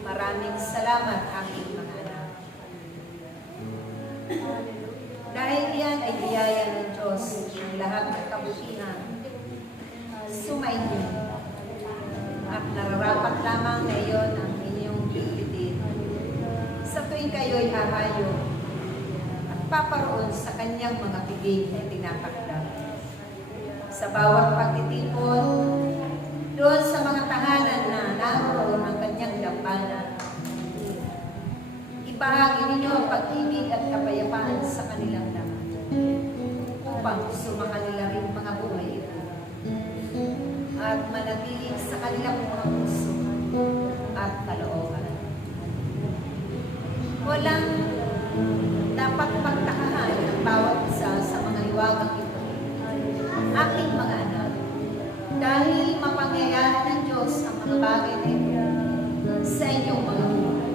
Maraming salamat, aking mga anak. Dahil yan ay biyaya ng Diyos, ang lahat ng kabutihan. Sumainyo. At nararapat lamang na iyon ang inyong pilitin. Sa tuwing kayo'y hahayo at paparoon sa kanyang mga piging na tinatakda. Sa bawat pagtitipon, doon sa mga tahanan na naroon ang kanyang dambana, ibahagi ninyo ang pag-ibig at kapayapaan sa kanilang laman, upang sumakanila rin mga buhay ito, at manatiling sa kanilang mga puso at kalooban. Walang dapat pagtakahan ng bawat isa sa mga liwagang ito, aking mga anak, dahil mapangyayari ng Diyos ang mga bagay na ito sa inyong mga buhay.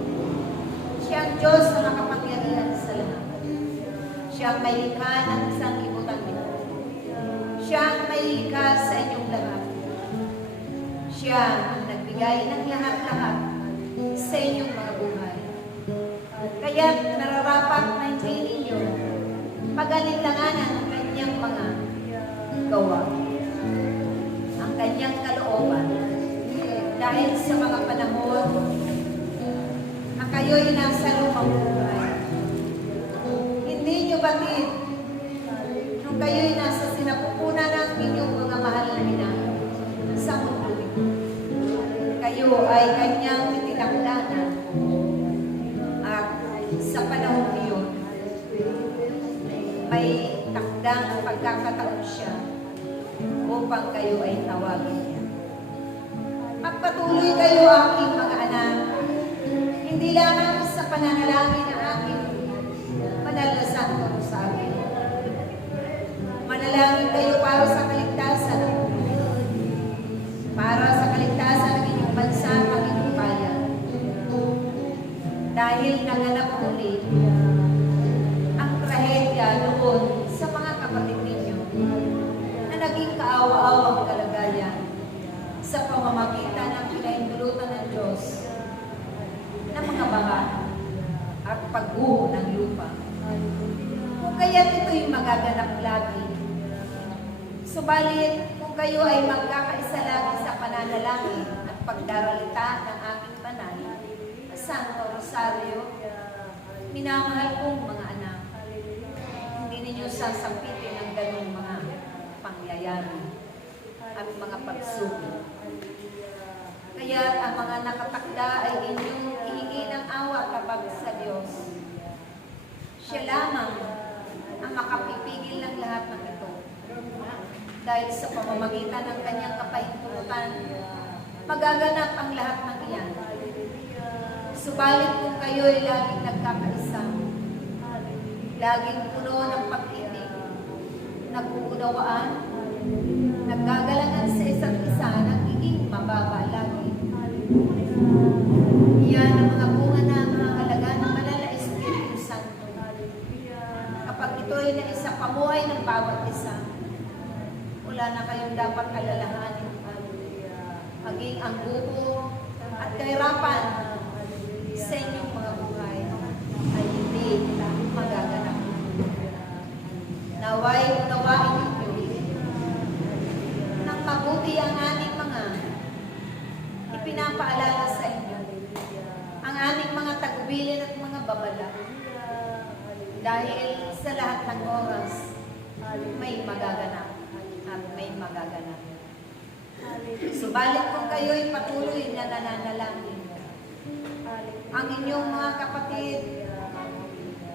Siya ang Diyos na makapangyarihan sa lahat. Siya ang may likha ng isang libutan nito. Siya ang may likha sa inyong lahat. Siya ang nagbigay ng lahat-lahat sa inyong mga buhay. Kaya nararapat na hindi ninyo pag-alinlanganan ang kanyang mga gawa, ang kanyang kalooban, dahil sa mga panahon na kayo'y nasa lumang buhay. Hindi nyo batid nung kayo'y nasa sinapupunan ng inyong mga mahal na ina. kayo ay kanyang itinakdanan at sa panahon iyon, may takdang pagkakataon siya upang kayo ay tawagin niya. Magpatuloy kayo, aking mga anak, hindi lamang sa pananalangin ng aking banal na Santo Rosario. Manalangin kayo para sa kaligtasan ng mundo, para sa kaligtasan ng inyong bansa at ng inyong bayan. Dahil naganap ulit ang trahedya noon sa mga kapatid ninyo na naging kaawa-awang kalagayan sa pamamagitan ng pinahintulutan ng Diyos ng mga baha at pagguho ng lupa. Kung kaya't ito'y magaganap lagi, subalit kung kayo ay magkakaisa lagi sa pananalangin at pagdaralita ng aking banal na Santo Rosario, minamahal kong mga anak, hindi ninyo sasampitin ang ganong mga pangyayari at mga pagsubok. Kaya ang mga nakatakda ay inyong ihingi ng awa kapag sa Diyos. Siya lamang ang makapipigil ng lahat ng ito. Dahil sa pamamagitan ng kanyang kapahintulutan, magaganap ang lahat ng iyan. Subalit kung kayo ay laging nagkakaisa, laging puno ng pag-ibig, nag-uunawaan, naggagalangan sa isa't isa, nagiging mababa lagi. Yan ang mga bunga na mahalaga ng banal na Espiritu Santo. Kapag ito ay naisa pamuhay ng bawat isa, wala na kayong dapat alalahanin. Maging ang gubo at kahirapan sa inyong mga buhay ay hindi magaganap. Naway unawain ninyo nang mabuti ang ating mga ipinapaalala sa inyo, ang ating mga tagubilin at mga babala. Dahil sa lahat ng oras, may magaganap at may magaganap. Subalit kung kayo'y patuloy na nananalangin, ang inyong mga kapatid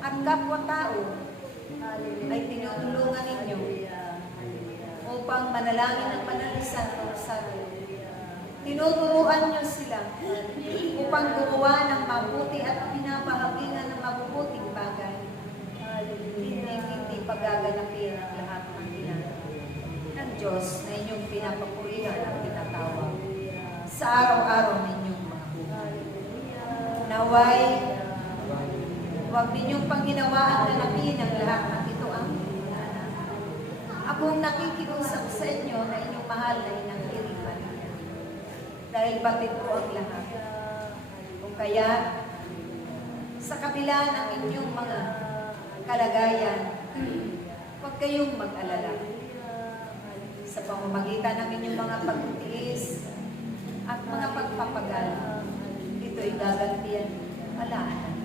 at kapwa-tao ay tinutulungan ninyo upang manalangin ang banal na Santo Rosario. Tinuturuan nyo sila upang gumawa ng mabuti at pinapahagingan ng mabubuting bagay. Hindi pagaganapin ang lahat ng ginagawa ng Diyos na inyong pinapapurihan at tinatawag sa araw-araw ninyong mga buhay. Naway, huwag ninyong panghinawaan na napin ang lahat ng ito ang anak. Akong nakikiusap sa inyo na inyong mahal na inang iripan. Dahil batid ko ang lahat. Kung kaya, sa kabila ng inyong mga kalagayan, huwag kayong mag-alala. Sa pamamagitan ng inyong mga pagtitiis at mga pagpapagal, ito'y gagantiyan palaan.